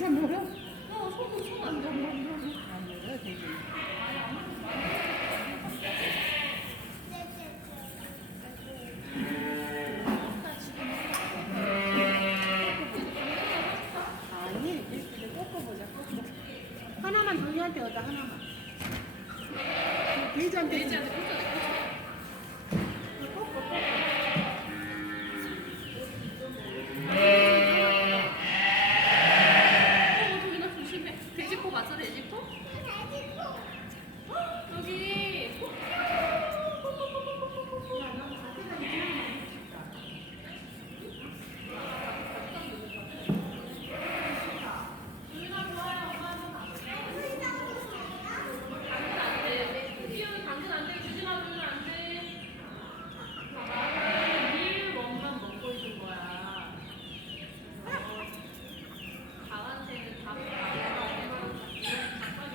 진짜 멀어? 손안 돼. 안 멀어 되게. 아니 이렇게 꺾어보자. 하나만 동이한테 얻어 하나만. 돼지한테 돼지한테 꽂아야